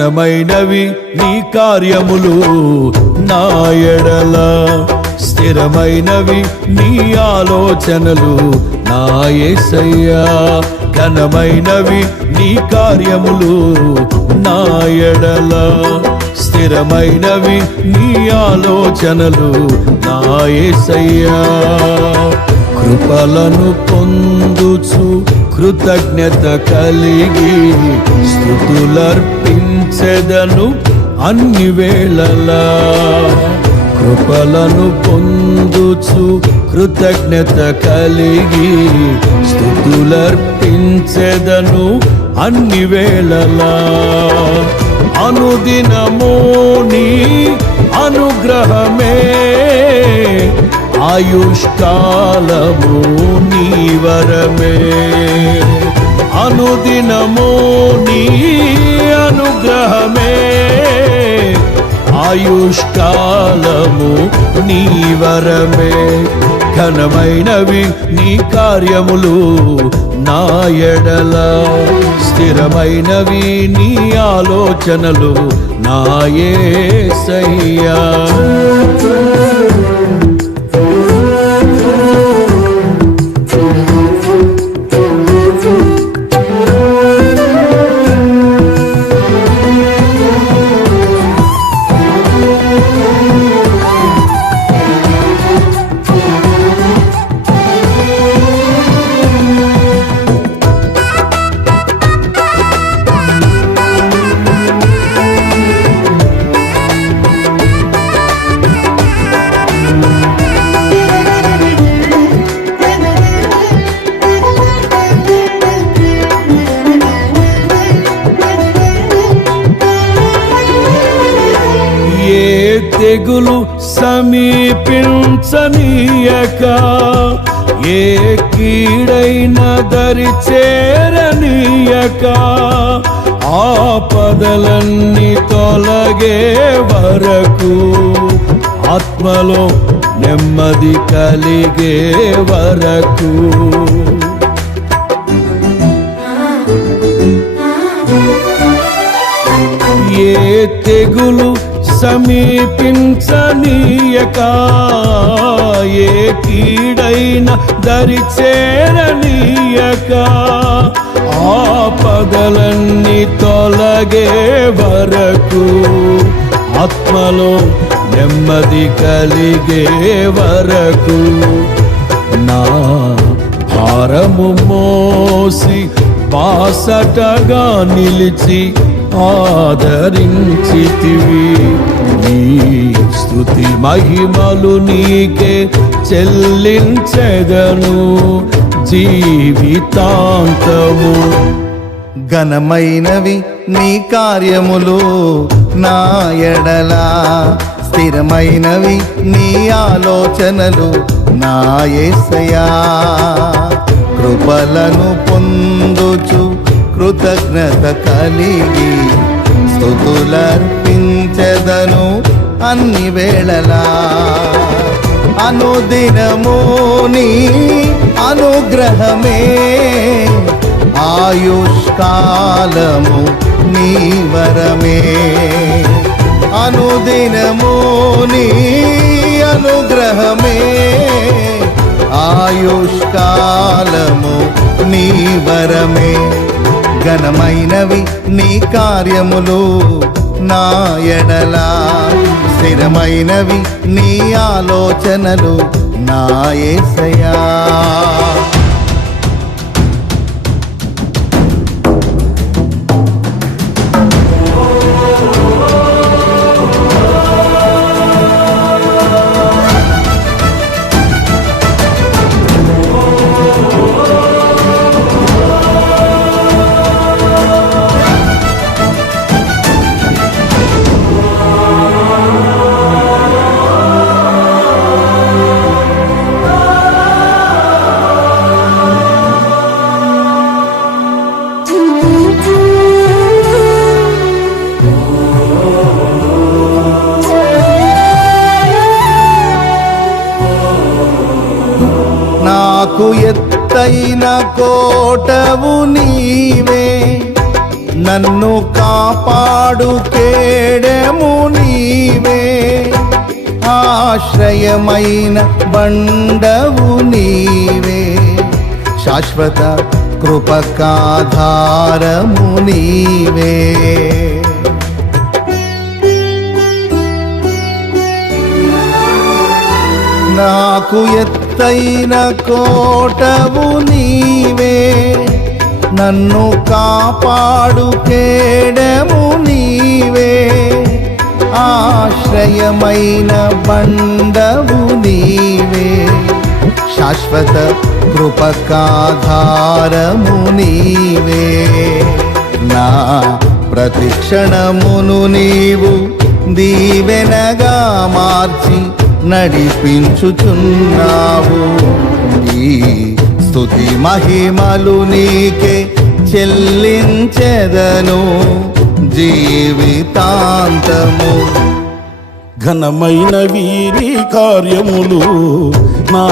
ఘనమైనవి నీ కార్యములు నా ఎడల, స్థిరమైనవి నీ ఆలోచనలు నా యేసయ్యా. ఘనమైనవి నీ కార్యములు నా ఎడల, స్థిరమైనవి నీ ఆలోచనలు నా యేసయ్యా. కృపలను పొందుచు కృతజ్ఞత కలిగి స్తుతులర్పించెదను అన్ని వేళలా. కృపలను పొందుచు కృతజ్ఞత కలిగి స్తుతులర్పించెదను అన్ని వేళలా. అనుదినము నీ అనుగ్రహమే, ఆయుష్కాలము నీ వరమే. అనుదినము నీ అనుగ్రహమే, ఆయుష్కాలము నీ వరమే. ఘనమైనవి నీ కార్యములు నా ఎడల, స్థిరమైనవి నీ ఆలోచనలు నా యేసయ్యా. తెగులు సమీపించనీయక, ఏ కీడైన దరి చేరనీయక, ఆపదలన్నీ తొలగే వరకు, ఆత్మలో నెమ్మది కలిగే వరకు. ఏ తెగులు సమీపించనీయక, ఏ కీడైన దరి చేరనీయక, ఆపదలన్నీ తొలగే వరకు, ఆత్మలో నెమ్మది కలిగే వరకు. నా భారము మోసి బాసటగా నిలిచి ఆదరించితివి. నీ స్తుతి మహిమలు నీకే చెల్లించెదను జీవితాంతము. ఘనమైనవి నీ కార్యములు నా ఎడల, స్థిరమైనవి నీ ఆలోచనలు నా యేసయ్యా. కృపలను పొందుచు కృతజ్ఞత కలిగి స్తుతులర్పించెదను అన్ని వేళలా. అనుదినము నీ అనుగ్రహమే, ఆయుష్కాలము నీ వరమే. అనుదినము నీ అనుగ్రహమే, ఆయుష్కాలము నీ వరమే. ఘనమైనవి నీ కార్యములు నా ఎడల, స్థిరమైనవి నీ ఆలోచనలు నా యేసయ్యా. నాకు ఎత్తైన కోటవు నీవే, నన్ను కాపాడు కేడెము నీవే, ఆశ్రయమైన బండవు నీవే, శాశ్వత కృపకాధారము నీవే. నాకు ఎత్తైన కోటవు నీవే, నన్ను కాపాడు కేడెము నీవే, ఆశ్రయమైన బండవు నీవే, శాశ్వత కృపకాధారము నీవే. నా ప్రతిక్షణమును నీవు దీవెనగా మార్చి నడిపించుచున్నావు. ఈ స్తుతి మహిమలు నీకే చెల్లించెదను జీవితాంతము. ఘనమైన వీరి కార్యములు నా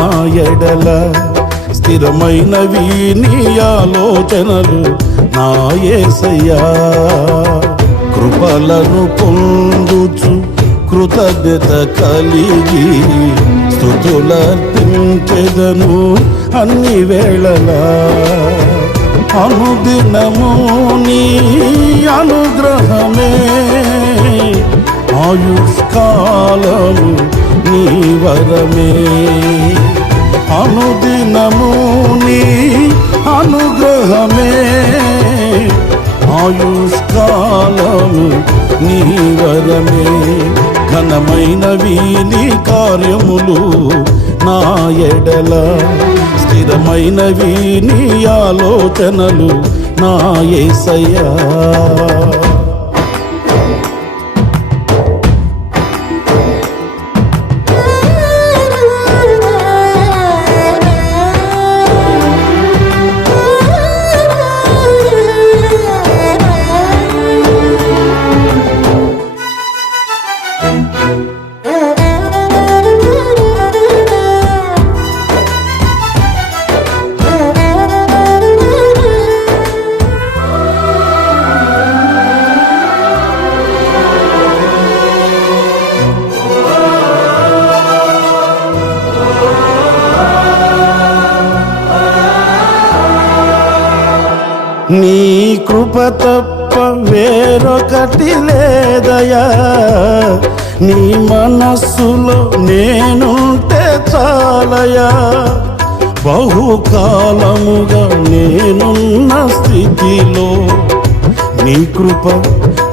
ఎడల, స్థిరమైన వీని ఆలోచనలు నా యేసయ్యా. కృపలను పొందుచు కృతజ్ఞత కలిగి స్తుతులర్పించెదను అన్ని వేళలా. అనుదినము నీ అనుగ్రహమే, ఆయుష్కాలము నీ వరమే. అనుదినము నీ అనుగ్రహమే, ఆయుష్కాలము నీ వరమే. ఘనమైన వీని కార్యములు నా ఎడల, స్థిరమైన వీని ఆలోచనలు నా యేసయ్యా. నీ కృప తప్ప వేరొకటి లేదయా, నీ మనస్సులో నేనుంటే చాలయా. బహుకాలముగా నేనున్న స్థితిలో నీ కృప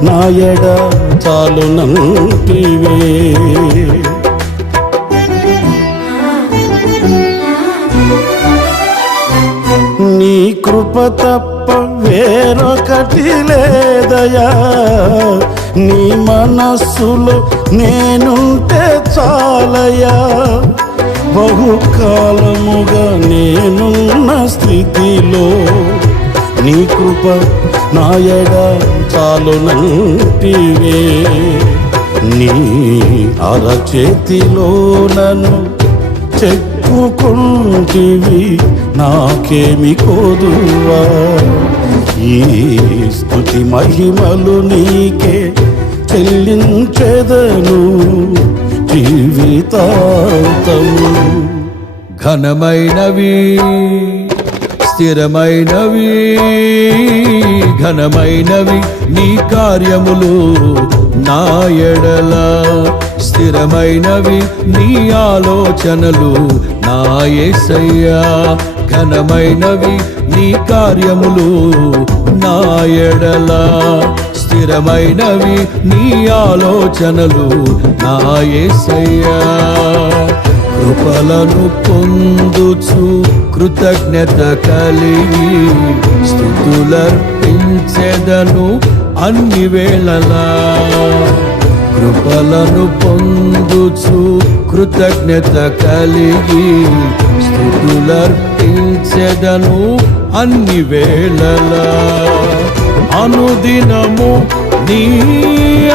నా ఎడ చాలునంటివే. నీ కృప తప్ప వేరొకటి లేదయా, నీ మనస్సులో నేనుంటే చాలయా. బహుకాలముగా నేనున్న స్థితిలో నీ కృప నా ఎడ చాలునంటివే. నీ అరచేతిలో నన్ను చెప్పుకుంటివి, నాకేమి కోదువా. ఈ స్తుతి మహిమలు నీకే చెల్లించెదను జీవితాంతము. ఘనమైనవి స్థిరమైనవి, ఘనమైనవి నీ కార్యములు నా ఎడల, స్థిరమైనవి నీ ఆలోచనలు నా యేసయ్యా. ఘనమైనవి నీ కార్యములు నా ఎడల, స్థిరమైనవి నీ ఆలోచనలు నా యేసయ్యా. కృపలను పొందుచు కృతజ్ఞత కలిగి స్తుతులర్పించెదను అన్ని వేళలా. కృపలను పొందుచు కృతజ్ఞత కలిగి స్తుతులర్పించెదను అన్ని వేళలా. అనుదినము నీ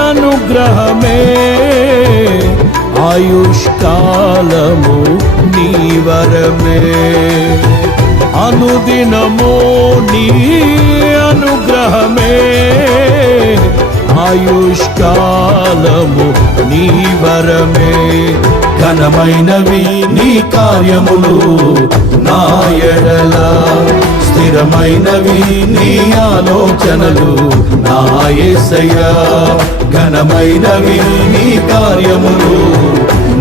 అనుగ్రహమే, ఆయుష్కాలము నీ వరమే. అనుదినము నీ అనుగ్రహమే ఆయుష్కాలము నీ వరమే. ఘనమైనవి నీ కార్యములు నా ఎడల, స్థిరమైనవి నీ ఆలోచనలు నా యేసయ్యా. ఘనమైనవి నీ కార్యములు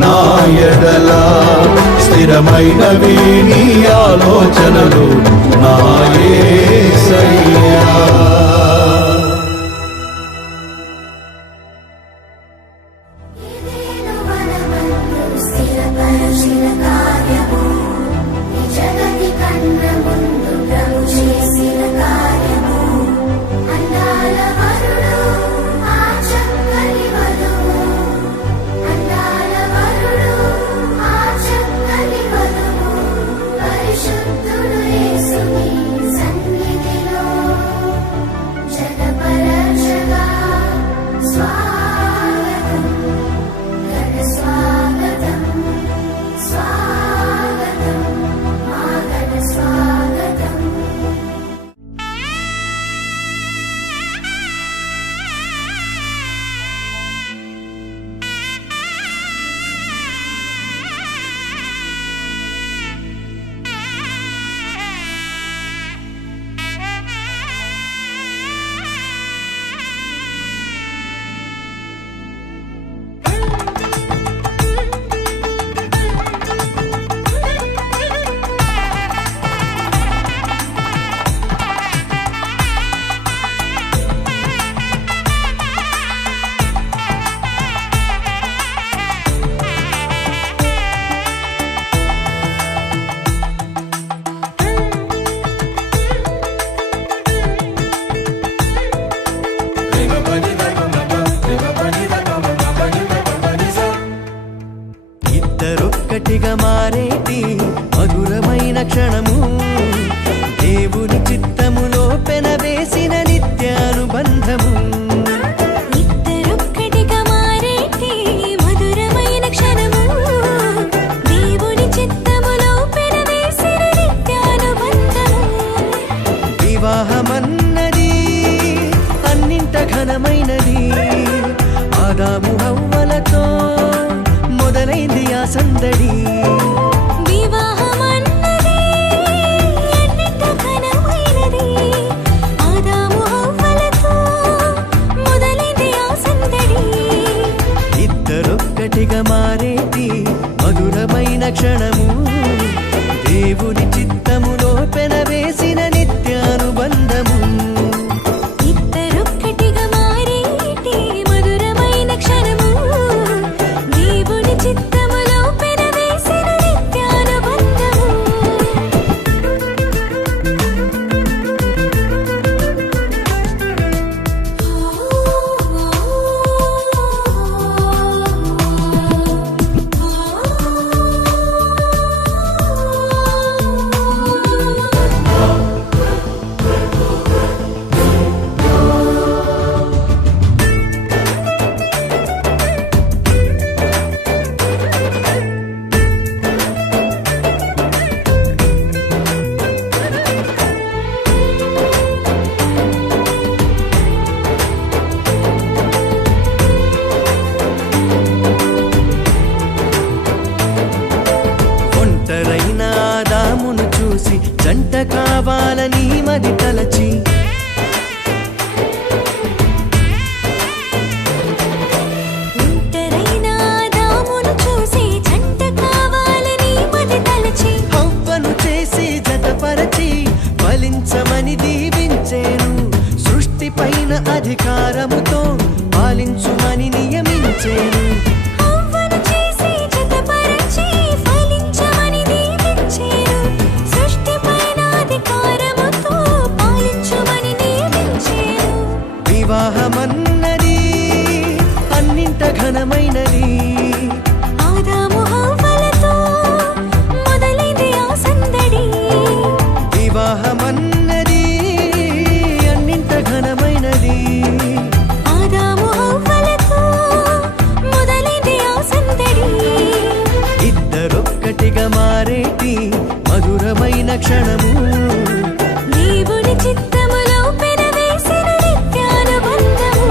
నా ఎడల, స్థిరమైనవి నీ ఆలోచనలు నా యేసయ్యా. ఇద్దరొక్కటిగా మారేటి మధురమైన క్షణము, దేవుని చిత్తములో పెనవేసిన నిత్యానుబంధము. ఇద్దరొక్కటిగా మారేటి మధురమైన క్షణము, దేవుని చిత్తములో పెనవేసిన నిత్యానుబంధము. వివాహమన్నది అన్నింట ఘనమైనది, ఆదాము హవ్వలతో మొదలైంది ఆ సందడి. వివాహమన్నది అన్నింట ఘనమైనది, ఆదాము హవ్వలతో మొదలైంది ఆ సందడి. ఇద్దరొక్కటిగా మారేటి మధురమైన క్షణము, దేవుని చిత్తములో పెనవేసిన నిత్యానుబంధము. ఇద్దరొక్కటిగా మారేటి మధురమైన క్షణము, దేవుని చిత్తములో పెనవేసిన నిత్యానుబంధము. ఒంటరైన ఆదామును చూసి జంట కావాలని మది తలచి, ఒంటరైన ఆదామును చూసి జంట కావాలని మది తలచి, హవ్వను చేసి జతపరచి ఫలించమని దీవించేను. సృష్టి పైన అధికారముతో పాలించుమని నియమించేను. హవ్వను చేసి జతపరచి ఫలించమని దీవించెను. సృష్టిపైన అధికారముతో పాలించుమని నియమించెను. వివాహమన్నది అన్నింట ఘనమైనది, ఆదాము హవ్వలతో మొదలైంది ఆ సందడి. వివాహమన్నది అన్నింట ఘనమైనది. మధురమైన క్షణము దేవుని చిత్తములో పెనవేసిన నిత్యానుబంధము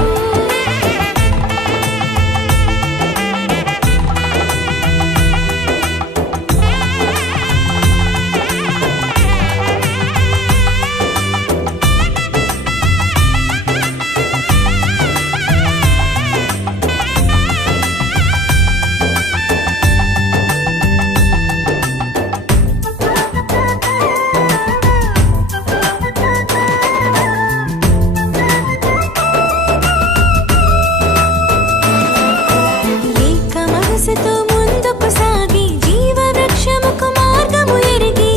ఏక మనసుతో ముందుకు సాగి జీవవృక్షముకు మార్గము ఎరిగి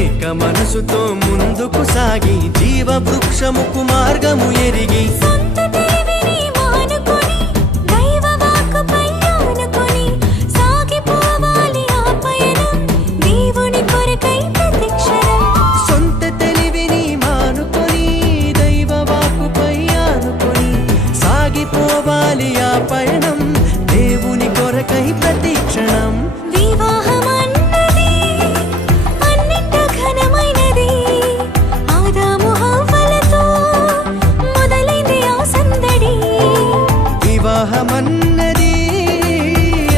ఏక మనసుతో ముందుకు సాగి జీవవృక్షముకు మార్గము ఎరిగి సొంత తెలివిని మానుకొని దైవ వాక్కుపై ఆనుకొని సాగిపోవాలి ఆ పయనం దేవుని కొరకై ప్రతిక్షణం సొంత తెలివిని మానుకొని దైవ వాక్కుపై ఆనుకొని సాగిపోవాలి ఆ పయనం దేవుని కొరకై ప్రతిక్షణం వివాహమన్నది అన్నింట ఘనమైనది ఆదాము హవ్వలతో మొదలైంది ఆ సందడి వివాహమన్నది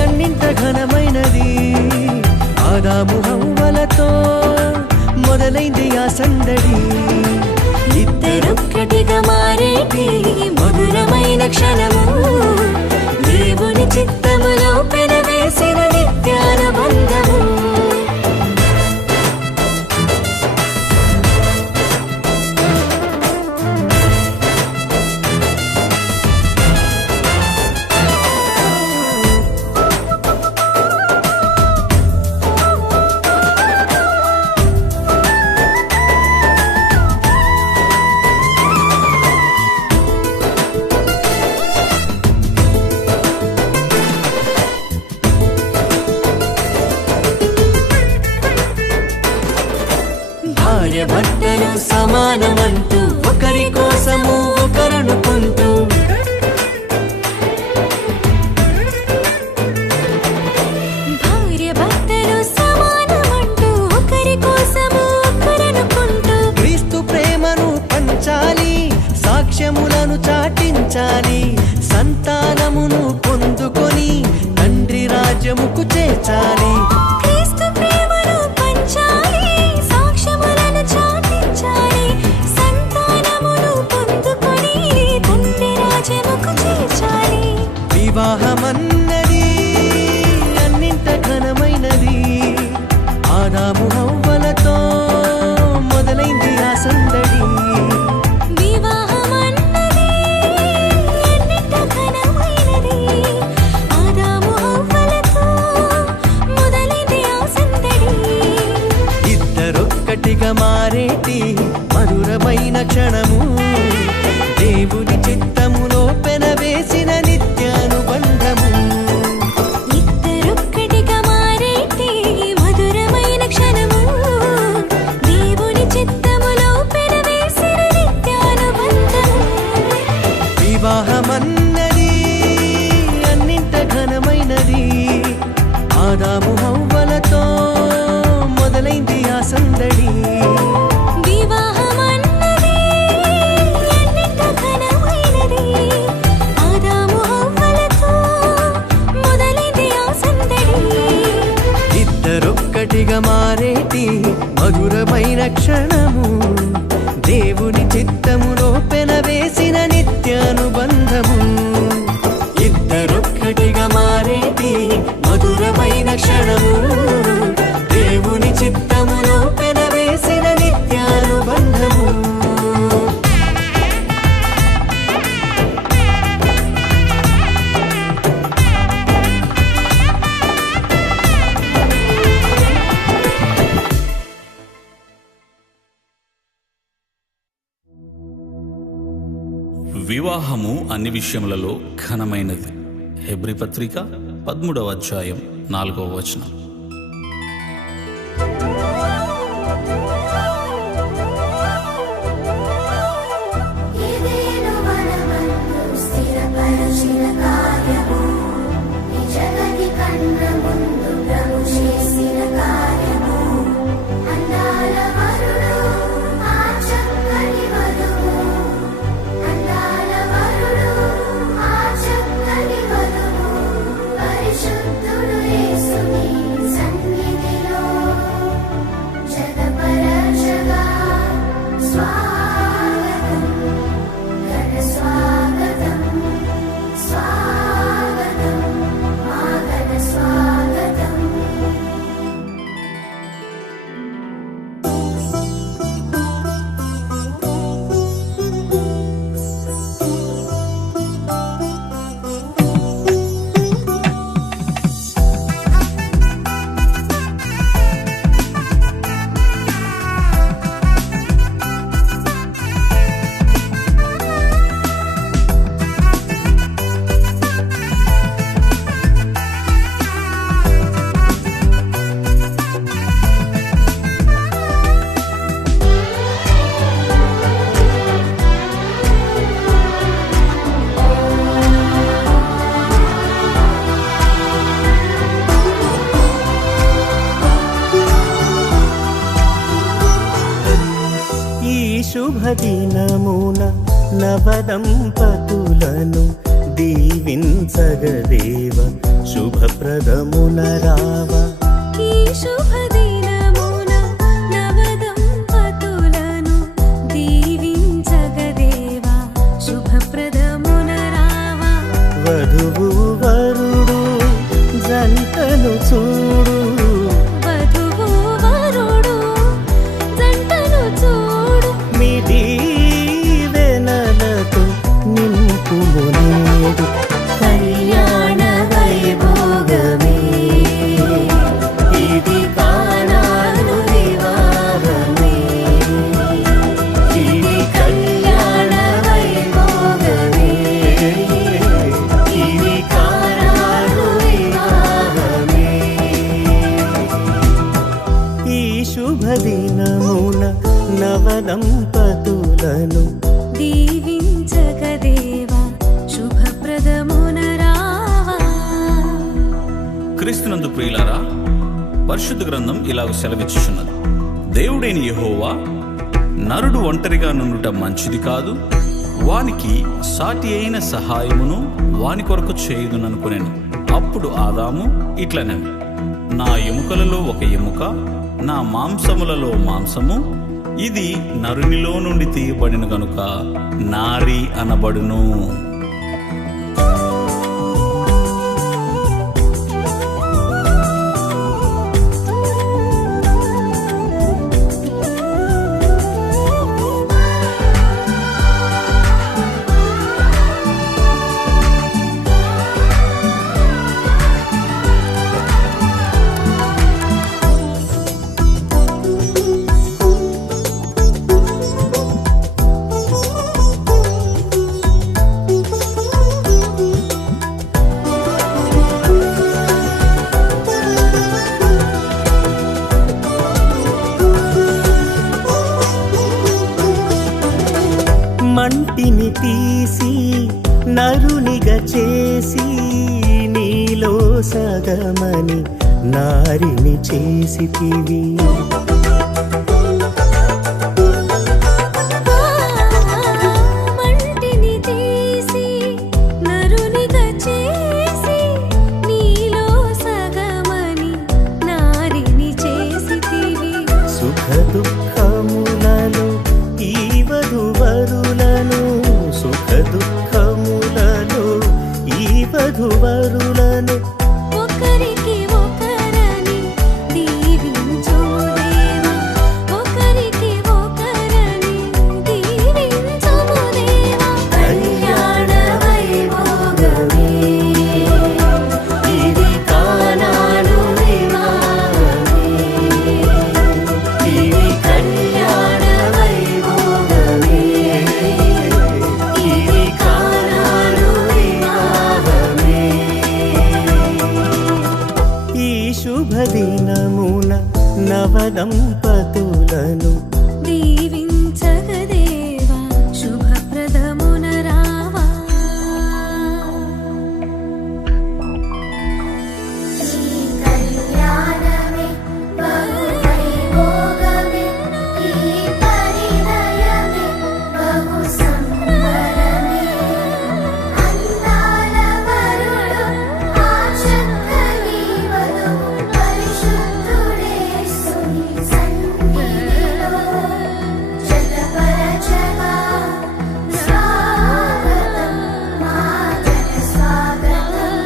అన్నింట ఘనమైనది ఆదాము హవ్వలతో మొదలైంది ఆ సందడి ఇద్దరొక్కటిగా మారేటి మధురమైన క్షణము దేవుని చిత్తములో పెనవేసిన నిత్యానుబంధము భార్య భర్తలు సమానమంటూ ఒకరి కోసము ఒకరనుకుంటూ భార్య భర్తలు సమానమంటూ ఒకరి కోసము ఒకరనుకుంటూ క్రీస్తు ప్రేమను పంచాలి సాక్ష్యములను చాటించాలి సంతానమును పొందుకొని తండ్రి రాజ్యముకు చేర్చాలి క్రీస్తు ప్రేమను పంచాలి సాక్ష్యములను చాటించాలి సంతానమును పొందుకొని తండ్రి రాజ్యముకు చేర్చాలి వివాహమన్నది అన్నింట ఘనమైనది ఆదాము హవ్వలతో మొదలైంది ఆ సందడి వివాహమన్నది అన్నింట ఘనమైనది ఆదాము హవ్వలతో మొదలైంది ఆ సందడి ఇద్దరొక్కటిగా మారేటి మధురమైన క్షణము దేవుని చిత్తములో పెనవేసిన నిత్యానుబంధము ఇద్దరొక్కటిగా మారేటి మధురమైన క్షణము దేవుని చిత్తములో పెనవేసిన నిత్యానుబంధము వివాహమన్నది అన్నింట ఘనమైనది ఆదాము హవ్వలతో మొదలైంది ఆ సందడి వివాహమన్నది అన్నింట ఘనమైనది ఆదాము హవ్వలతో మొదలైంది ఆ సందడి ఇద్దరొక్కటిగా మారేటి మధురమైన క్షణము దేవుని చిత్తములో పెనవేసిన నిత్యానుబంధము ఇద్దరొక్కటిగా మారేటి మధురమైన క్షణము దేవుని చిత్తములో పెనవేసిన నిత్యానుబంధము వివాహము అన్ని విషయములలో ఘనమైనది. హెబ్రీ పత్రిక 13వ అధ్యాయం 4వ వచనం. స్థిరపరచిన కార్యము జగతి శుభదినమున నవదంపతులను దీవించగదేవ శుభప్రదమున రావ. ఈ శుభదినమున నవదంపతులను దీవించగదేవా శుభప్రదమున రావా. వధువు వరుడు జంటను చూడు, వధువు వరుడు జంటను చూడు. మీ దీవెనలతో నింపుము నేడు కళ్యాణ వైభోగమే. ఇది కానాను వివాహమే, ఇది కళ్యాణ వైభోగమే, ఇది కానాను వివాహమే. ఈ శుభదినమున నవదంపతులను దీవించగదేవా శుభప్రదమున రావా. క్రీస్తునందు ప్రియులారా, పరిశుద్ధ గ్రంథం ఇలాగ సెలవిచ్చుచున్నది. దేవుడైన యెహోవా నరుడు ఒంటరిగా నుండుట మంచిది కాదు, వానికి సాటి అయిన సహాయమును వాని కొరకు చేయుదుననుకొనెను. అప్పుడు ఆదాము ఇట్లనెను, నా ఎముకలలో ఒక ఎముక, నా మాంసములలో మాంసము, ఇది నరునిలో నుండి తీయబడిన గనుక నారి అనబడును. మంటిని తీసి నరునిగా చేసి నీలో సగమని నారిని చేసితివి. మంటిని తీసి నరునిగా చేసి నీలో సగమని నారిని చేసితివి. సుఖ దుఃఖములలో ఈ వధువరులను, సుఖ దుఃఖములలో ఈ వధువరులను ఒకరికి ఒకరని దీవించుము దేవా. ఒకరికి ఒకరని దీవించుము దేవా. కళ్యాణ వైభోగమే, ఇది కానాను వివాహమే, ఇది కళ్యాణ వైభోగమే, ఇది కానాను వివాహమే. ఈ శుభదినమున నవదంపతులను దీవించగదేవా శుభప్రదమున రావా. కళ్యాణమే బహు వైభోగమే, ఈ పరిణయమే బహు సంబరమే. అందాల వరుడు ఆ చక్కని వధువు పరిశుద్ధుడేసుని సన్నిధిలో జతపరచగా స్వాగతం, మా జన స్వాగతం.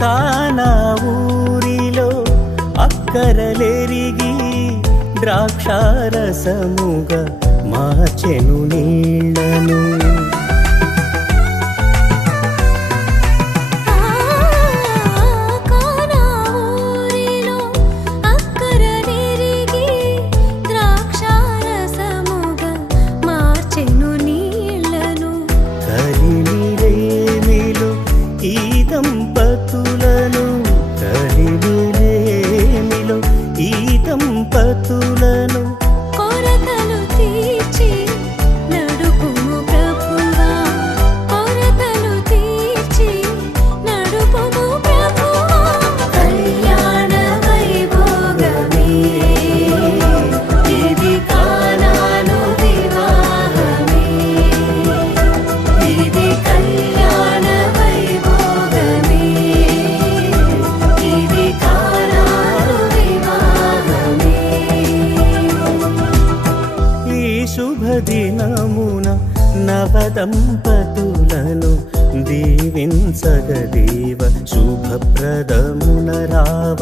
కానా ఊరిలో అక్కరలెరిగి ద్రాక్షారసముగా మార్చెను నీళ్లను. కానా ఊరిలో అక్కరనెరిగి ద్రాక్షారసముగా మార్చెను నీళ్లను. కలిమిరేమిలో ఈ దంపతులు శుభదినమున నవదంపతులను దీవించగదేవ శుభప్రదమున రావ